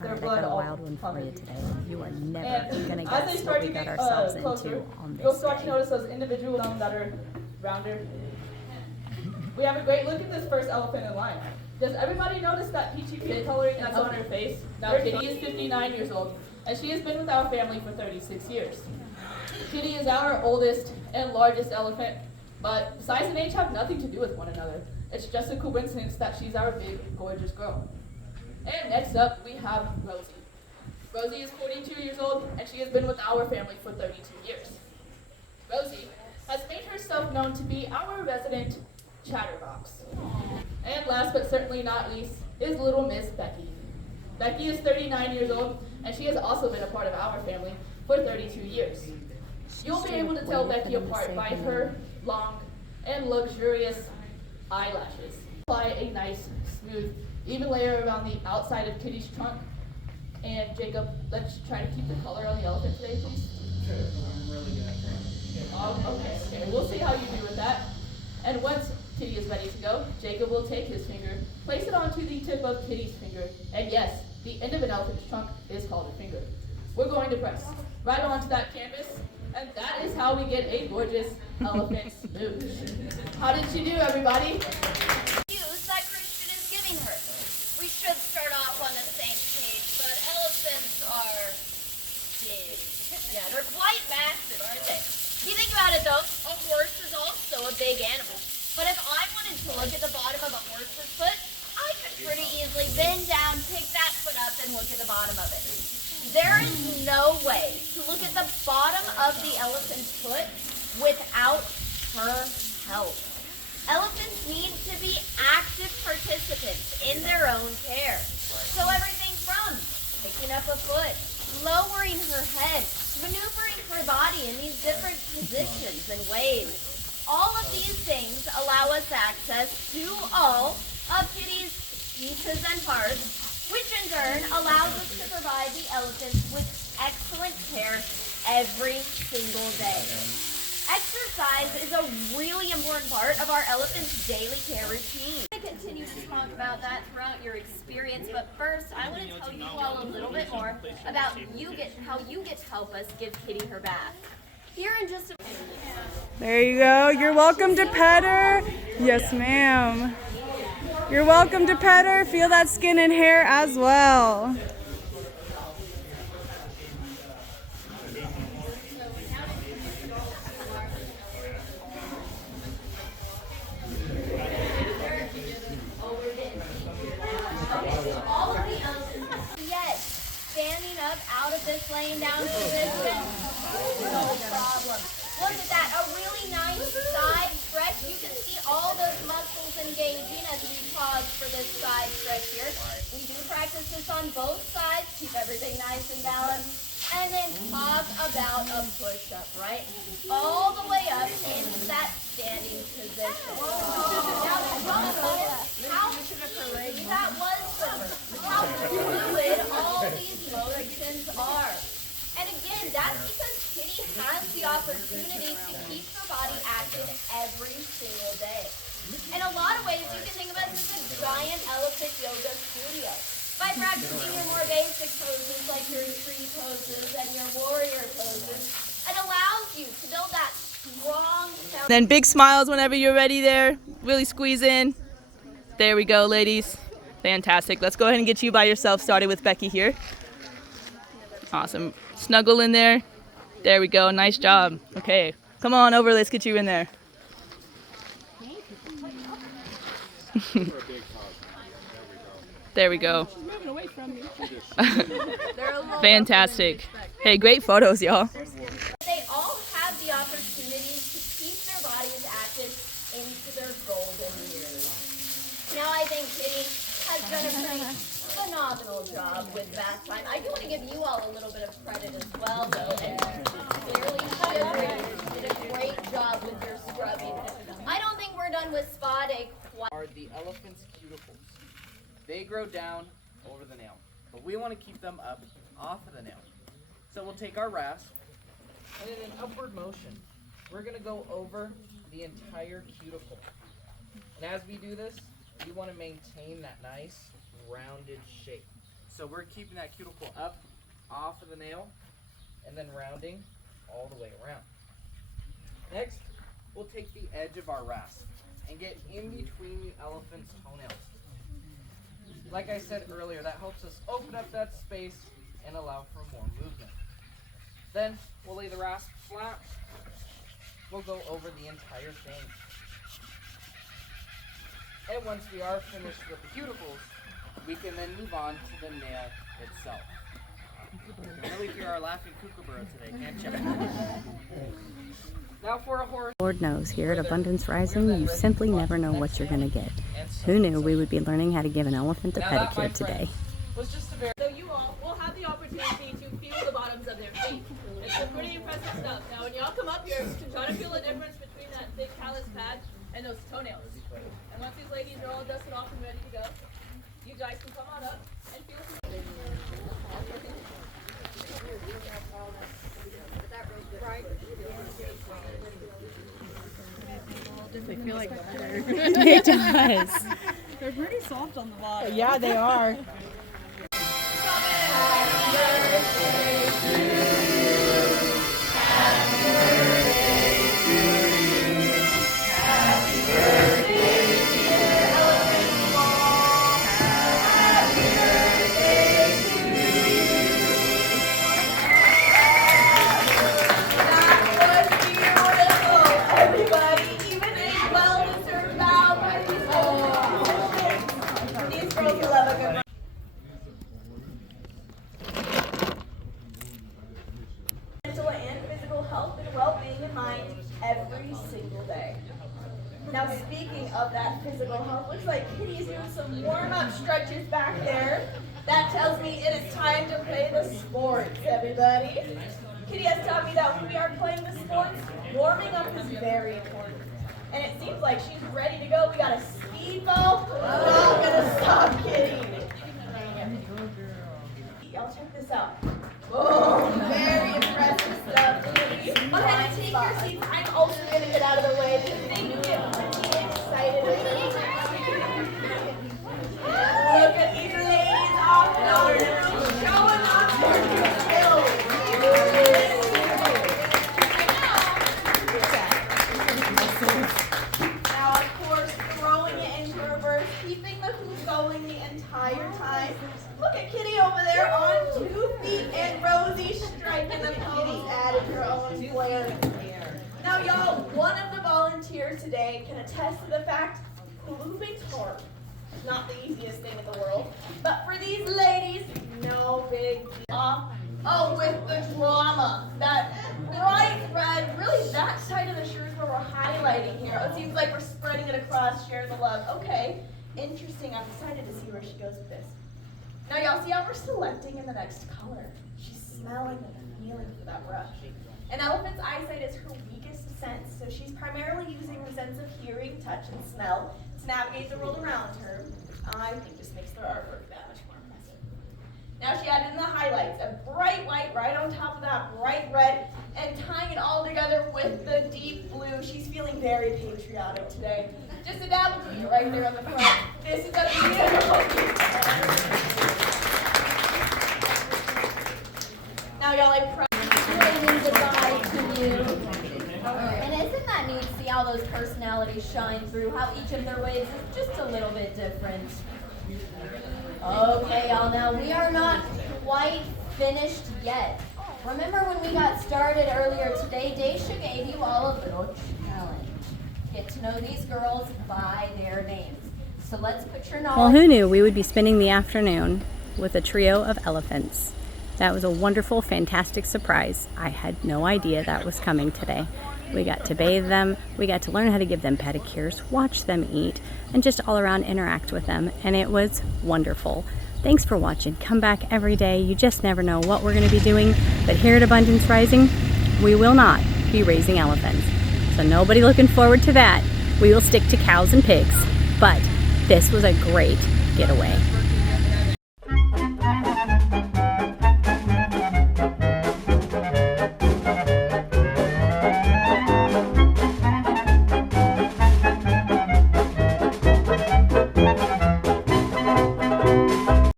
All right, I got a wild one for you today. You are never going to guess what we got ourselves into on this you'll start to day. notice those individuals that are rounder. We have a great look at this first elephant in line. Does everybody notice that peachy pink coloring that's on her face? Now Kitty is 59 years old, and she has been with our family for 36 years. Kitty is our oldest and largest elephant, but size and age have nothing to do with one another. It's just a coincidence that she's our big, gorgeous girl. And next up, we have Rosie. Rosie is 42 years old, and she has been with our family for 32 years. Rosie has made herself known to be our resident chatterbox. And last but certainly not least is little Miss Becky. Becky is 39 years old, and she has also been a part of our family for 32 years. You'll be able to tell Becky apart by her long and luxurious eyelashes. Apply a nice, smooth, even layer around the outside of Kitty's trunk. And Jacob, let's try to keep the color on the elephant today, please. Okay, I'm really good at Okay, we'll see how you do with that. And once Kitty is ready to go, Jacob will take his finger, place it onto the tip of Kitty's finger, and yes, the end of an elephant's trunk is called a finger. We're going to press right onto that canvas, and that is how we get a gorgeous elephant smooch. How did she do, everybody? News that Christian is giving her. We should start off on the same page, but elephants are big. Yeah, they're quite massive, aren't they? You think about it though, a horse is also a big animal. But if I wanted to look at the bottom of a horse's foot, I could pretty easily bend down, pick that foot up, and look at the bottom of it. There is no way to look at the bottom of the elephant's foot without her help. Elephants need to be active participants in their own care. So everything from picking up a foot, lowering her head, maneuvering her body in these different positions and ways. All of these things allow us access to all of Kitty's pieces and parts, which in turn allows us to provide the elephants with excellent care every single day. Exercise is a really important part of our elephant's daily care routine. I'm going to continue to talk about that throughout your experience, but first I want to tell you all a little bit more about how you get to help us give Kitty her bath. Here in just a minute. There you go. You're welcome to pet her. Yes, ma'am. You're welcome to pet her. Feel that skin and hair as well. All of the elephants, yes, standing up out of this laying down position, no problem. Look at that, a really nice side stretch. You can see all those muscles engaging as we pause for this side stretch here. We do practice this on both sides, keep everything nice and balanced. And then talk about a push-up, right? All the way up into that standing position. Now, how fluid all these motions are. And again, that's because Kitty has the opportunity to keep her body active every single day. In a lot of ways, you can think of it as a giant elephant yoga studio. By practicing your more basic poses like your tree poses and your warrior poses, it allows you to build that strong foundation. Then big smiles whenever you're ready there. Really squeeze in. There we go, ladies. Fantastic. Let's go ahead and get you by yourself started with Becky here. Awesome. Snuggle in there. There we go. Nice job. Okay. Come on over. Let's get you in there. There we go. Fantastic. Hey, great photos, y'all. They all have the opportunity to keep their bodies active into their golden years. Now, I think Kitty has done a pretty phenomenal job with bath time. I do want to give you all a little bit of credit as well, though, and clearly you did a great job with your scrubbing. I don't think we're done with spa day quite. Are the elephant's cuticles. They grow down over the nail, but we want to keep them up off of the nail. So we'll take our rasp, and in an upward motion, we're going to go over the entire cuticle. And as we do this, we want to maintain that nice rounded shape. So we're keeping that cuticle up off of the nail and then rounding all the way around. Next, we'll take the edge of our rasp and get in between the elephant's toenails. Like I said earlier, that helps us open up that space and allow for more movement. Then we'll lay the rasp flat. We'll go over the entire thing. And once we are finished with the cuticles, we can then move on to the nail itself. You can really hear our laughing kookaburra today, can't you? Now for a horse. Lord knows, here at Abundance Rising, you simply never know what you're going to get. Who knew we would be learning how to give an elephant a pedicure today? So you all will have the opportunity to feel the bottoms of their feet. It's some pretty impressive stuff. Now when y'all come up here, you can try to feel the difference between that thick callus pad and those toenails. And once these ladies are all dusted off and ready to go, you guys can come on up and feel some. They feel like butter. It does. They're pretty soft on the bottom. Yeah, they are. Mental and physical health and well-being in mind every single day. Now speaking of that physical health, looks like Kitty's doing some warm-up stretches back there. That tells me it is time to play the sports, everybody. Kitty has taught me that when we are playing the sports, warming up is very important. And it seems like she's ready to go. We got a speedball. Not gonna stop Kitty. Y'all check this out. Oh, very impressive stuff. Go ahead and take your seats. I'm also going to get out of the way because they do get pretty excited. Look at these ladies off and on, showing off their new skills. Now, of course, throwing it into reverse, keeping the hoop going the entire time. Look at Kitty over there on 2 feet and Rosie striking the ponies, added her own flair. Now, y'all, one of the volunteers today can attest to the fact hula hooping's hard. It's not the easiest thing in the world. But for these ladies, no big deal. Oh, with the drama. That bright red, really that side of the shirt is where we're highlighting here. It seems like we're spreading it across, sharing the love. Okay, interesting. I'm excited to see where she goes with this. Now y'all see how we're selecting in the next color. She's smelling and feeling for that brush. An elephant's eyesight is her weakest sense, so she's primarily using her sense of hearing, touch, and smell to navigate the world around her, which I think just makes their artwork that much more impressive. Now she added in the highlights, a bright white right on top of that bright red, and tying it all together with the deep blue. She's feeling very patriotic today. Just a dabble to you right there on the front. This is a beautiful piece. Now y'all, I Waving goodbye to you. And isn't that neat to see how those personalities shine through, how each of their waves is just a little bit different. Okay, y'all, now we are not quite finished yet. Remember when we got started earlier today, Daisha gave you all a little challenge. Get to know these girls by their names. So let's put your knowledge. Well, who knew we would be spending the afternoon with a trio of elephants? That was a wonderful, fantastic surprise. I had no idea that was coming today. We got to bathe them, we got to learn how to give them pedicures, watch them eat, and just all around interact with them, and it was wonderful. Thanks for watching. Come back every day. You just never know what we're going to be doing, but here at Abundance Rising, we will not be raising elephants. So nobody looking forward to that. We will stick to cows and pigs, but this was a great getaway.